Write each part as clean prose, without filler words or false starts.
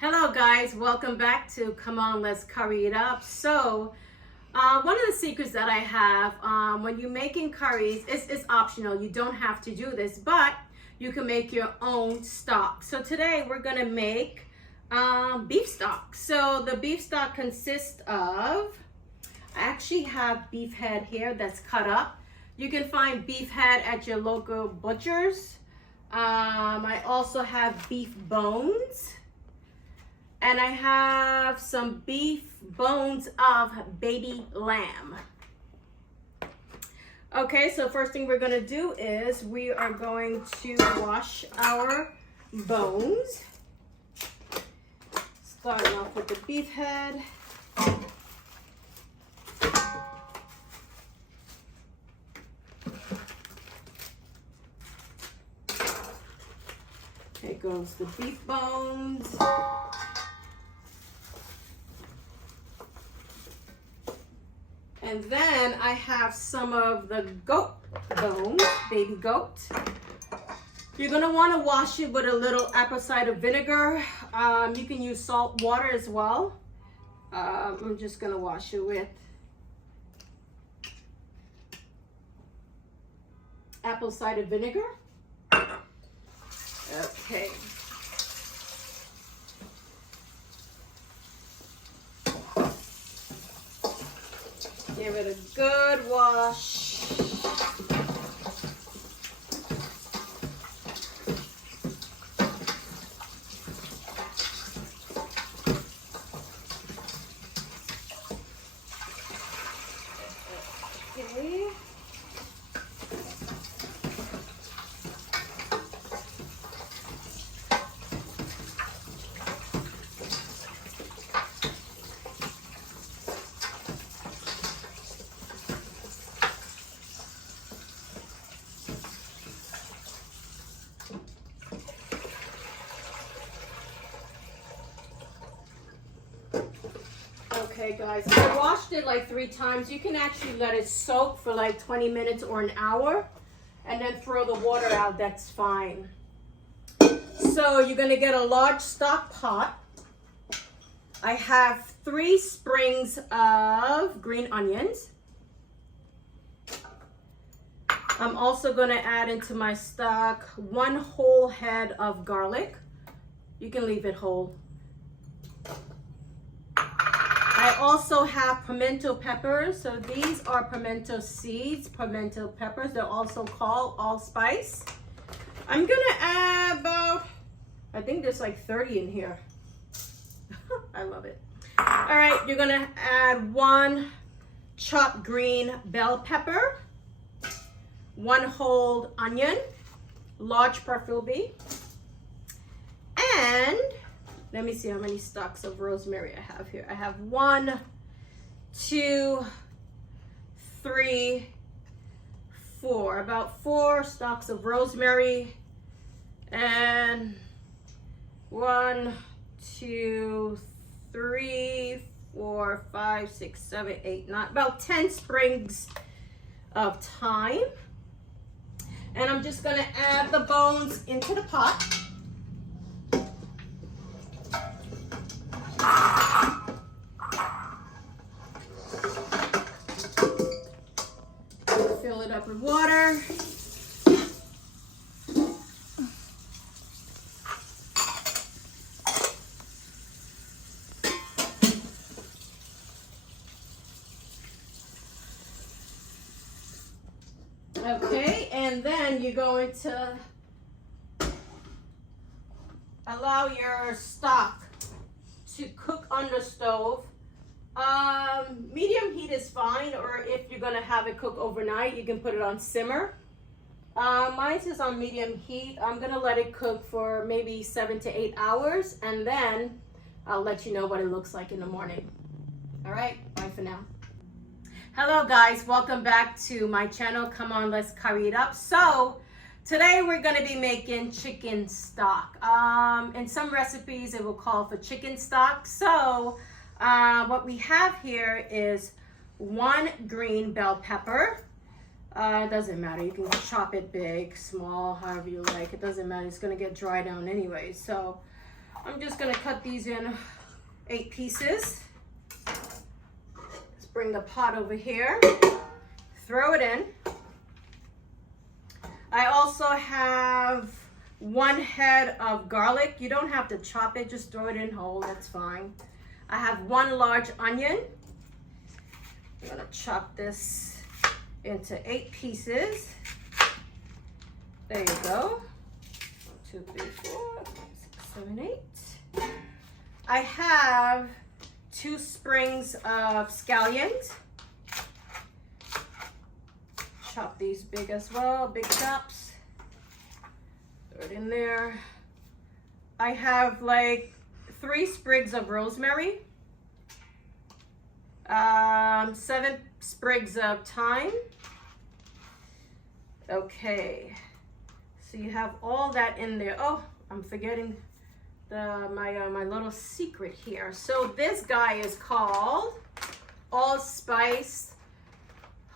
Hello guys, welcome back to Come On Let's Curry It Up. So one of the secrets that I have when you're making curries, it's optional. You don't have to do this, but you can make your own stock. So today we're gonna make beef stock. So the beef stock consists of, I actually have beef head here that's cut up. You can find beef head at your local butcher's. I also have beef bones. And I have some beef bones of baby lamb. Okay, so first thing we're gonna do is we are going to wash our bones. Starting off with the beef head. Here goes the beef bones. And then I have some of the goat bones, baby goat. You're gonna wanna wash it with a little apple cider vinegar. You can use salt water as well. I'm just gonna wash it with apple cider vinegar. Okay. Give it a good wash. Okay. Okay guys, I washed it like 3 times. You can actually let it soak for like 20 minutes or an hour and then throw the water out, that's fine. So you're gonna get a large stock pot. I have 3 sprigs of green onions. I'm also gonna add into my stock 1 whole head of garlic. You can leave it whole. I also have pimento peppers. So these are pimento seeds, pimento peppers. They're also called allspice. I'm gonna add about, I think there's like 30 in here. I love it. All right, you're gonna add 1 chopped green bell pepper, 1 whole onion, large preferably, and let me see how many stalks of rosemary I have here. I have 1, 2, 3, 4. About 4 stalks of rosemary. And 1, 2, 3, 4, 5, 6, 7, 8, 9. About 10 sprigs of thyme. And I'm just gonna add the bones into the pot. Fill it up with water. Okay, and then you're going to allow your stock to cook on the stove. Medium heat is fine, or if you're gonna have it cook overnight, you can put it on simmer. Mine is on medium heat. I'm gonna let it cook for maybe 7 to 8 hours, and then I'll let you know what it looks like in the morning. All right, bye for now. Hello guys, welcome back to my channel. Come on, let's curry it up. So today we're gonna be making chicken stock. In some recipes it will call for chicken stock. So what we have here is 1 green bell pepper. It doesn't matter, you can chop it big, small, however you like. It doesn't matter, it's gonna get dry down anyway. So I'm just gonna cut these in 8 pieces. Let's bring the pot over here, throw it in. I also have 1 head of garlic. You don't have to chop it, just throw it in whole, that's fine. I have 1 large onion. I'm gonna chop this into 8 pieces. There you go. 1, 2, 3, 4, 5, 6, 7, 8. I have 2 sprigs of scallions. Chop these big as well, big chops. Throw it in there. I have like 3 sprigs of rosemary, 7 sprigs of thyme. Okay, so you have all that in there. Oh, I'm forgetting my little secret here. So this guy is called allspice,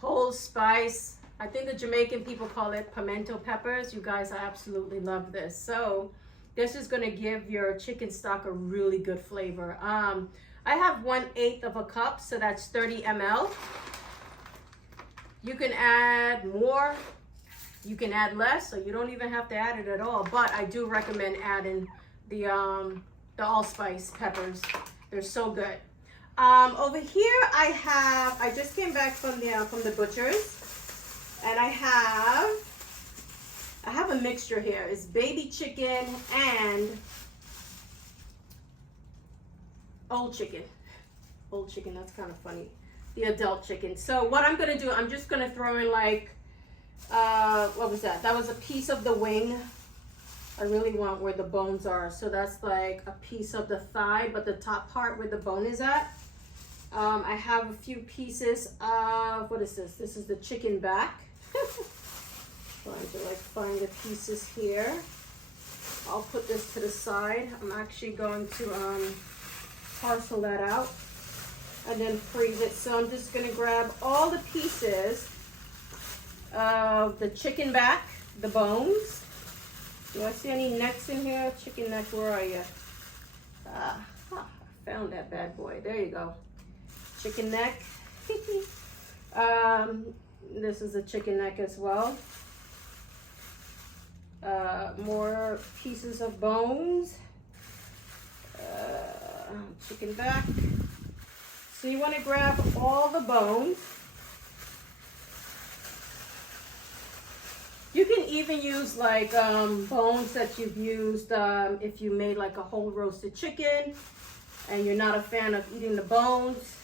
whole spice. I think the Jamaican people call it pimento peppers. You guys, I absolutely love this. So this is gonna give your chicken stock a really good flavor. I have 1/8 of a cup, so that's 30 ml. You can add more, you can add less, so you don't even have to add it at all. But I do recommend adding the allspice peppers. They're so good. Over here I just came back from the butcher's, and I have a mixture here. It's baby chicken and old chicken. Old chicken, that's kind of funny. The adult chicken. So what I'm gonna do, I'm just gonna throw in like, what was that? That was a piece of the wing. I really want where the bones are. So that's like a piece of the thigh, but the top part where the bone is at. I have a few pieces of, what is this? This is the chicken back. Trying to like find the pieces here. I'll put this to the side. I'm actually going to parcel that out and then freeze it. So I'm just gonna grab all the pieces of the chicken back, the bones. Do I see any necks in here? Chicken neck, where are you? I found that bad boy. There you go. Chicken neck. This is a chicken neck as well. More pieces of bones. Chicken back. So you want to grab all the bones. You can even use like bones that you've used if you made like a whole roasted chicken and you're not a fan of eating the bones.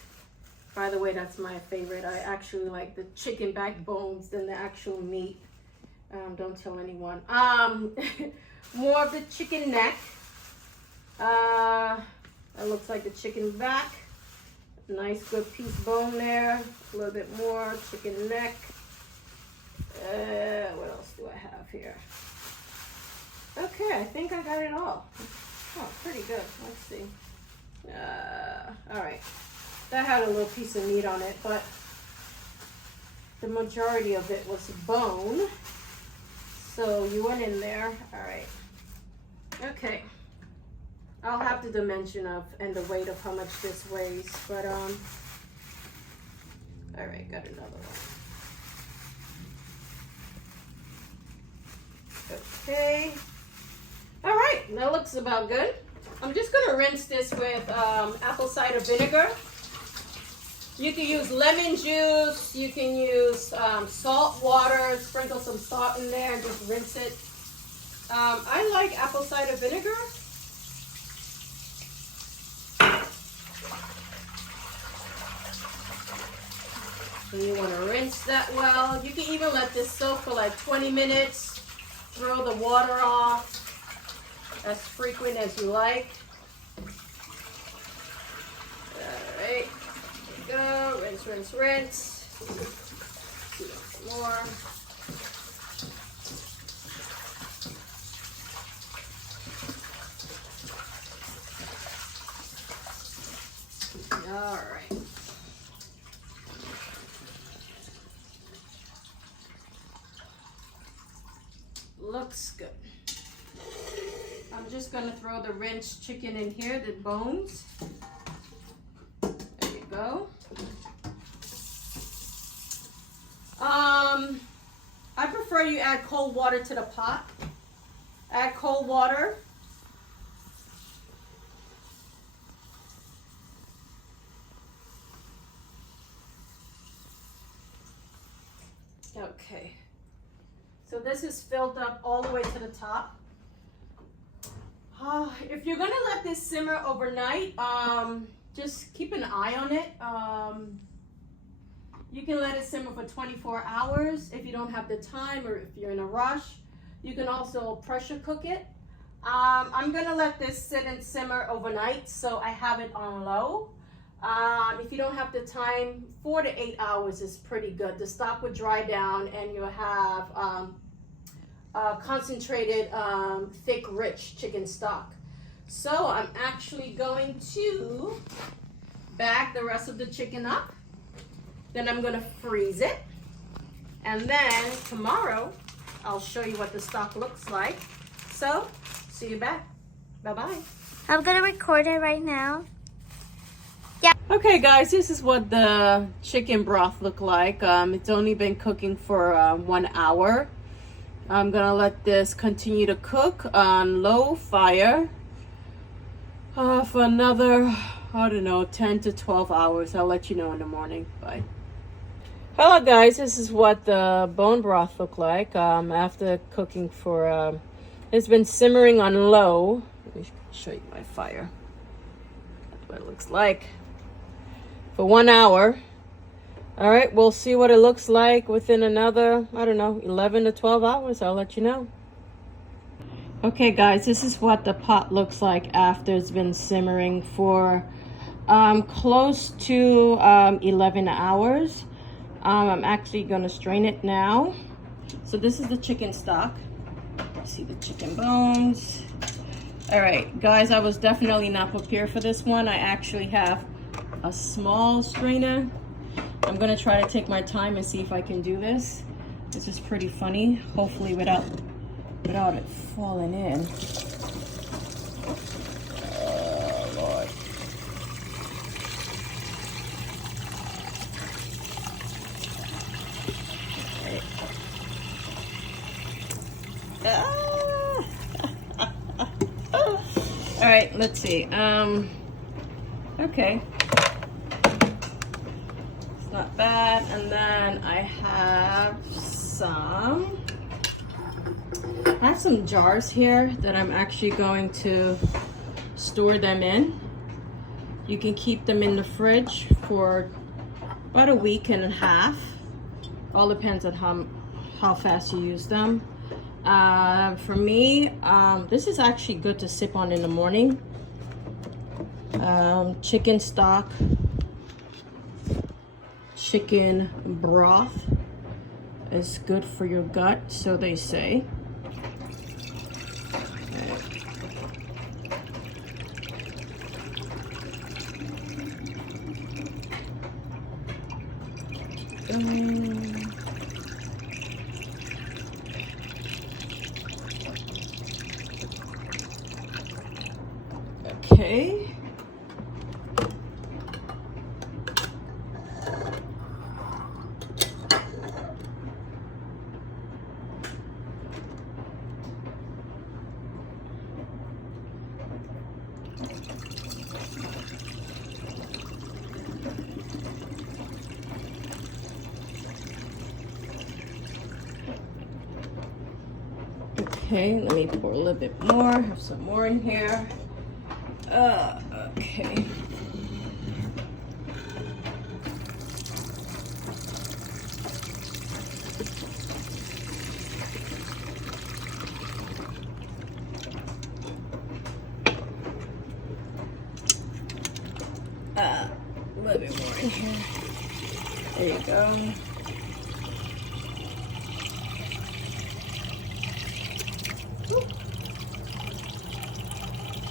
By the way, that's my favorite. I actually like the chicken back bones than the actual meat. Don't tell anyone. More of the chicken neck. That looks like the chicken back. Nice good piece bone there. A little bit more chicken neck. What else do I have here? Okay, I think I got it all. Oh, pretty good. Let's see. All right. That had a little piece of meat on it, but the majority of it was bone. So you went in there. All right. Okay. I'll have the dimension of and the weight of how much this weighs, but all right, got another one. Okay. All right, that looks about good. I'm just gonna rinse this with apple cider vinegar. You can use lemon juice, you can use salt water, sprinkle some salt in there and just rinse it. I like apple cider vinegar. So you want to rinse that well. You can even let this soak for like 20 minutes. Throw the water off as frequent as you like. All right, there you go. Rinse, rinse, rinse. Some more. All right. Looks good. I'm just just gonna throw the rinsed chicken in here, the bones. There you go. I prefer you add cold water to the pot. Add cold water. Okay. So this is filled up all the way to the top. If you're gonna let this simmer overnight, just keep an eye on it. You can let it simmer for 24 hours if you don't have the time or if you're in a rush. You can also pressure cook it. I'm gonna let this sit and simmer overnight, so I have it on low. If you don't have the time, 4 to 8 hours is pretty good. The stock will dry down and you'll have concentrated, thick, rich chicken stock. So I'm actually going to bag the rest of the chicken up. Then I'm gonna freeze it. And then tomorrow, I'll show you what the stock looks like. So, see you back. Bye-bye. I'm gonna record it right now. Okay guys, this is what the chicken broth look like. It's only been cooking for 1 hour. I'm gonna let this continue to cook on low fire for another, I don't know, 10 to 12 hours. I'll let you know in the morning. Bye. Hello guys, this is what the bone broth look like after cooking for, it's been simmering on low. Let me show you my fire. That's what it looks like. For 1 hour. All right, we'll see what it looks like within another, I don't know, 11 to 12 hours. I'll let you know. Okay guys, this is what the pot looks like after it's been simmering for close to 11 hours. I'm actually gonna strain it now. So this is the chicken stock. See the chicken bones. All right, guys, I was definitely not prepared for this one. I actually have a small strainer. I'm gonna try to take my time and see if I can do this. This is pretty funny. Hopefully without it falling in. Oh Lord. Okay. All right, let's see. Okay. Not bad. And then I have some jars here that I'm actually going to store them in. You can keep them in the fridge for about a week and a half. All depends on how fast you use them. For me, this is actually good to sip on in the morning. Chicken stock, chicken broth is good for your gut, so they say. Okay. Okay, let me pour a little bit more. Have some more in here. Okay. A little bit more in here. There you go.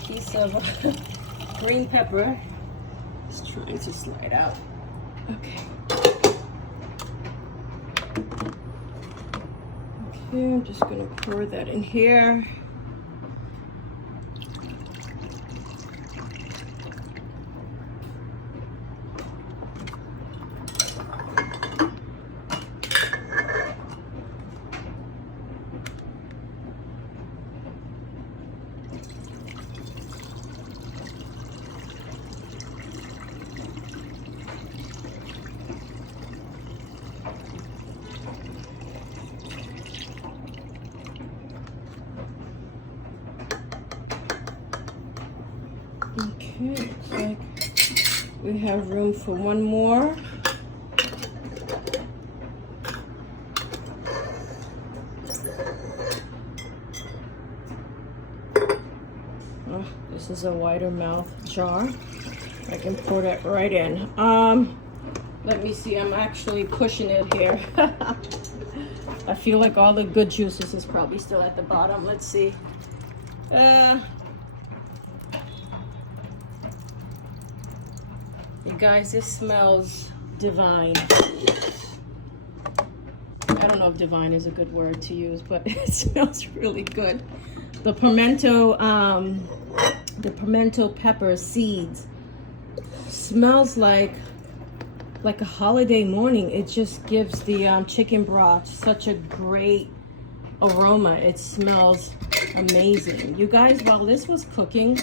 Piece of green pepper. Just trying to slide out. Okay. Okay, I'm just gonna pour that in here. Okay, looks like we have room for one more. Oh, this is a wider mouth jar. I can pour that right in. Let me see, I'm actually pushing it here. I feel like all the good juices is probably still at the bottom. Let's see. You guys, this smells divine. I don't know if divine is a good word to use, but it smells really good. The pimento pepper seeds smells like a holiday morning. It just gives the chicken broth such a great aroma. It smells amazing. You guys, while this was cooking,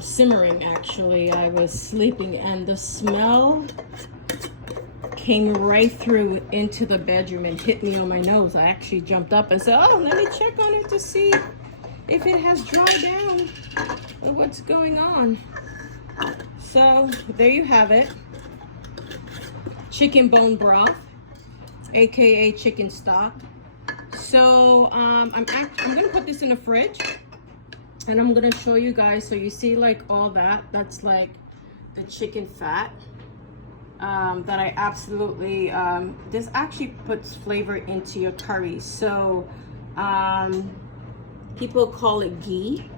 simmering actually, I was sleeping and the smell came right through into the bedroom and hit me on my nose. I actually jumped up and said, oh, let me check on it to see if it has dried down or what's going on. So there you have it. Chicken bone broth, aka chicken stock. So I'm gonna put this in the fridge and I'm gonna show you guys. So you see like all that, that's like the chicken fat that I absolutely, this actually puts flavor into your curry. So people call it ghee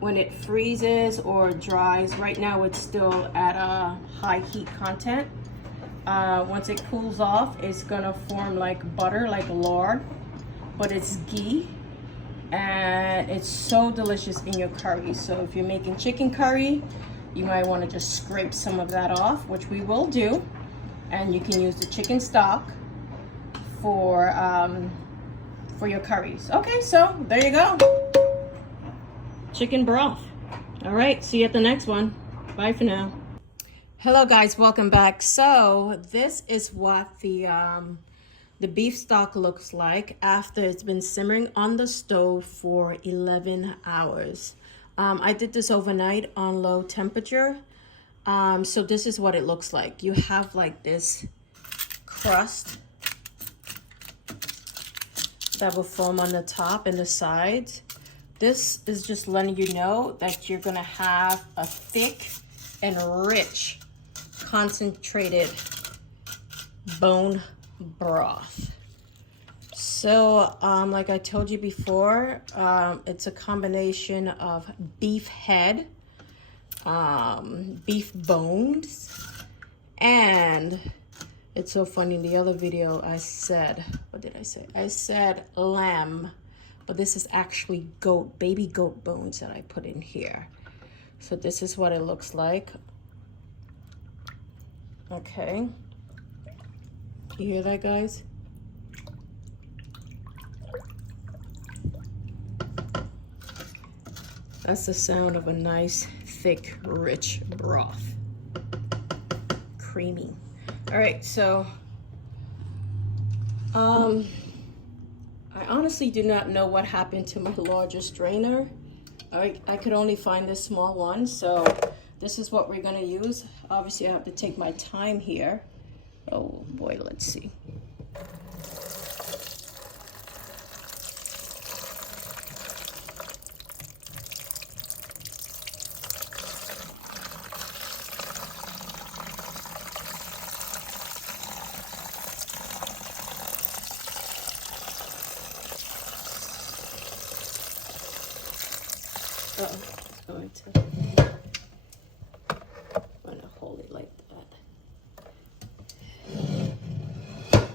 when it freezes or dries. Right now it's still at a high heat content. Once it cools off, it's gonna form like butter, like lard, but it's ghee and it's so delicious in your curry. So if you're making chicken curry, you might want to just scrape some of that off, which we will do, and you can use the chicken stock for your curries. Okay, so there you go. Chicken broth. All right, see you at the next one. Bye for now. Hello guys, welcome back. So this is what the beef stock looks like after it's been simmering on the stove for 11 hours. I did this overnight on low temperature. So this is what it looks like. You have like this crust that will form on the top and the sides. This is just letting you know that you're gonna have a thick and rich concentrated bone broth. So like I told you before, it's a combination of beef head, beef bones, and it's so funny, in the other video I said, what did I say? I said lamb, but this is actually goat, baby goat bones that I put in here. So this is what it looks like. Okay, you hear that, guys? That's the sound of a nice, thick, rich broth. Creamy. All right, so I honestly do not know what happened to my larger strainer. I could only find this small one, so this is what we're gonna use. Obviously, I have to take my time here. Oh boy, let's see. It's going to. I'm going to hold it like that.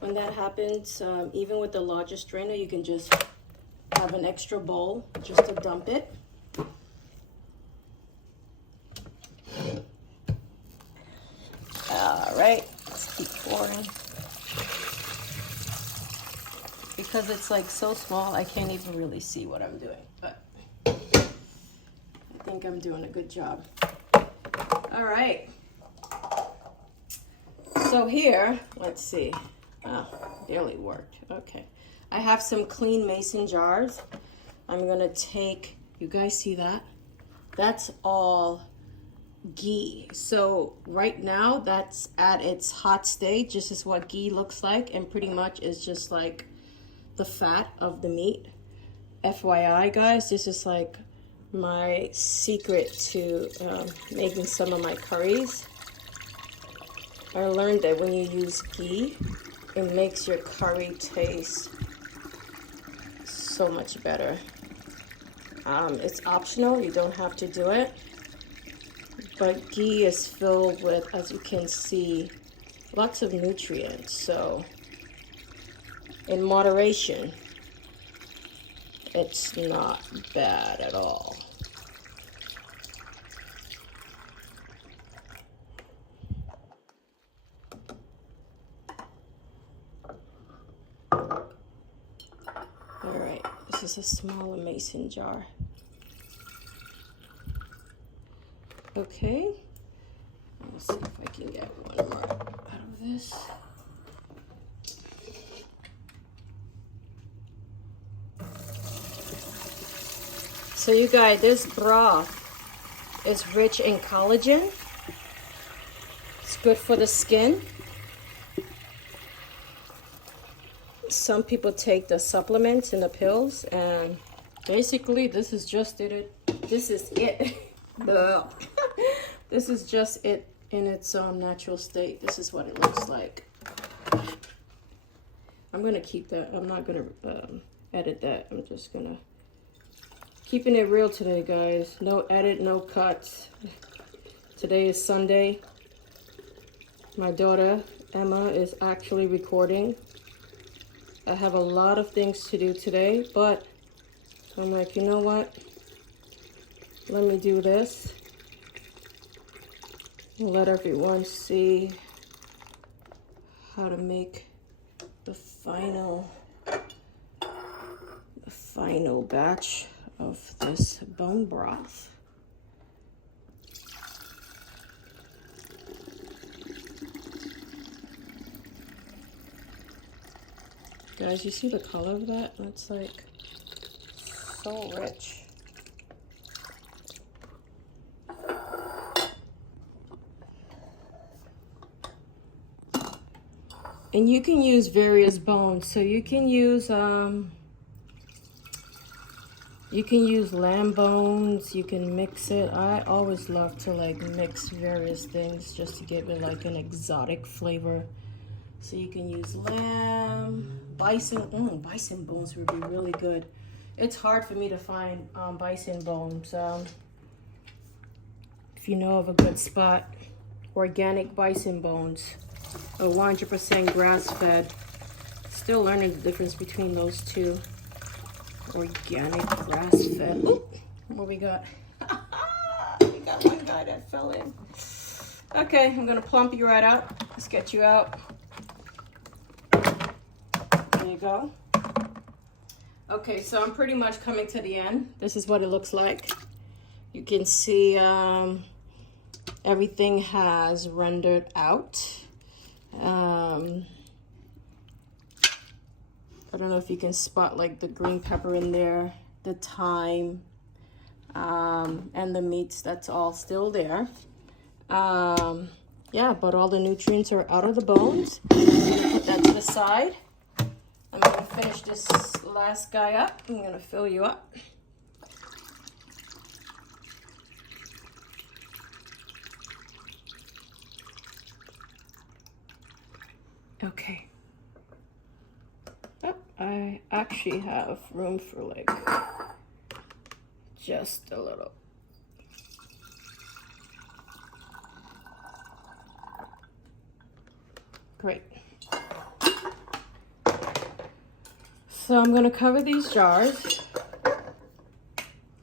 When that happens, even with the larger strainer, you can just have an extra bowl just to dump it. All right, let's keep pouring. Because it's like so small, I can't even really see what I'm doing, but I think I'm doing a good job. All right. So here, let's see. Oh, barely worked. Okay. I have some clean mason jars. I'm gonna take You guys see that? That's all ghee. So right now that's at its hot stage. This is what ghee looks like, and pretty much is just like the fat of the meat. FYI guys, this is like my secret to making some of my curries. I learned that when you use ghee, it makes your curry taste so much better. It's optional, you don't have to do it, but ghee is filled with, as you can see, lots of nutrients. So in moderation, it's not bad at all. All right, this is a smaller mason jar. Okay, let me see if I can get one more out of this. So you guys, this broth is rich in collagen. It's good for the skin. Some people take the supplements and the pills, and basically this is just it. This is it. This is just it in its natural state. This is what it looks like. I'm gonna keep that. I'm not gonna edit that. I'm just gonna keeping it real today, guys. No edit, no cuts. Today is Sunday. My daughter Emma is actually recording. I have a lot of things to do today, but I'm like, you know what? Let me do this. Let everyone see how to make the final batch of this bone broth. Guys, you see the color of that? That's like so rich. And you can use various bones. So you can use lamb bones, you can mix it. I always love to like mix various things just to give it like an exotic flavor. So you can use lamb, bison. Bison bones would be really good. It's hard for me to find bison bones. If you know of a good spot, organic bison bones, 100% grass-fed. Still learning the difference between those two. Organic grass-fed. What we got? We got one guy that fell in. Okay, I'm gonna plump you right out. Let's get you out. There you go. Okay, so I'm pretty much coming to the end. This is what it looks like. You can see everything has rendered out. I don't know if you can spot like the green pepper in there, the thyme, and the meats, that's all still there. Yeah, but all the nutrients are out of the bones. I'm gonna put that to the side. I'm gonna finish this last guy up. I'm gonna fill you up. Okay. Oh, I actually have room for like just a little. Great. So I'm going to cover these jars.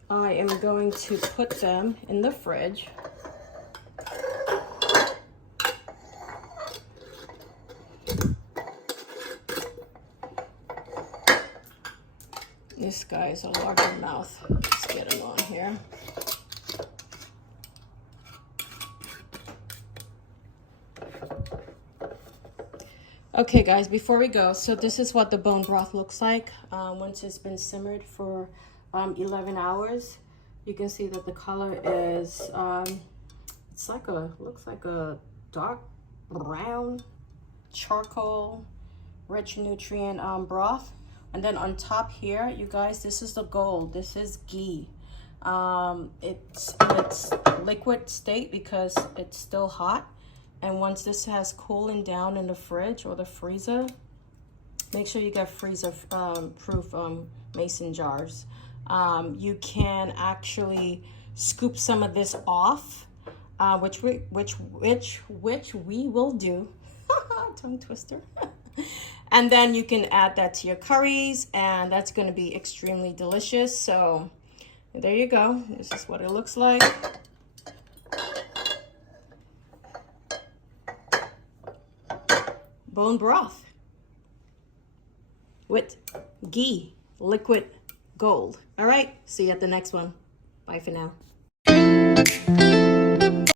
I am going to put them in the fridge. This guy's a larger mouth. Let's get him on here. Okay guys, before we go, so this is what the bone broth looks like once it's been simmered for 11 hours. You can see that the color is, it's like looks like a dark brown, charcoal, rich nutrient broth. And then on top here, you guys, this is the gold. This is ghee. It's in its liquid state because it's still hot. And once this has cooling down in the fridge or the freezer, make sure you get freezer proof mason jars. You can actually scoop some of this off, which we will do. Tongue twister. And then you can add that to your curries, and that's going to be extremely delicious. So there you go. This is what it looks like. Bone broth with ghee, liquid gold. All right, see you at the next one. Bye for now.